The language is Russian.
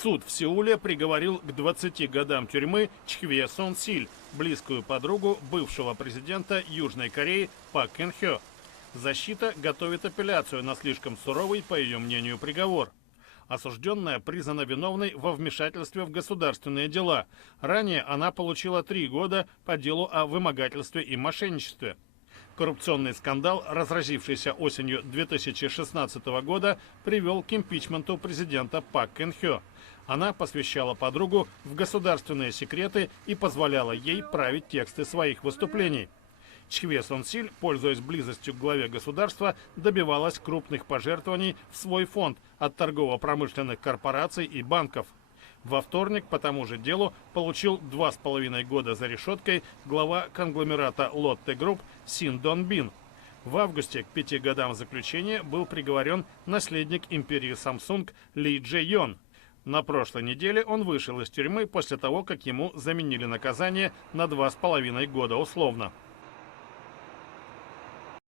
Суд в Сеуле приговорил к 20 годам тюрьмы Чхве Сон Силь, близкую подругу бывшего президента Южной Кореи Пак Кын Хё. Защита готовит апелляцию на слишком суровый, по ее мнению, приговор. Осужденная признана виновной во вмешательстве в государственные дела. Ранее она получила 3 года по делу о вымогательстве и мошенничестве. Коррупционный скандал, разразившийся осенью 2016 года, привел к импичменту президента Пак Кын Хё. Она посвящала подругу в государственные секреты и позволяла ей править тексты своих выступлений. Чхве Сон Силь, пользуясь близостью к главе государства, добивалась крупных пожертвований в свой фонд от торгово-промышленных корпораций и банков. Во вторник по тому же делу получил 2,5 года за решеткой глава конгломерата Lotte Group Син Дон Бин. В августе к 5 годам заключения был приговорен наследник империи Samsung Ли Дже Йон. На прошлой неделе он вышел из тюрьмы после того, как ему заменили наказание на 2,5 года условно.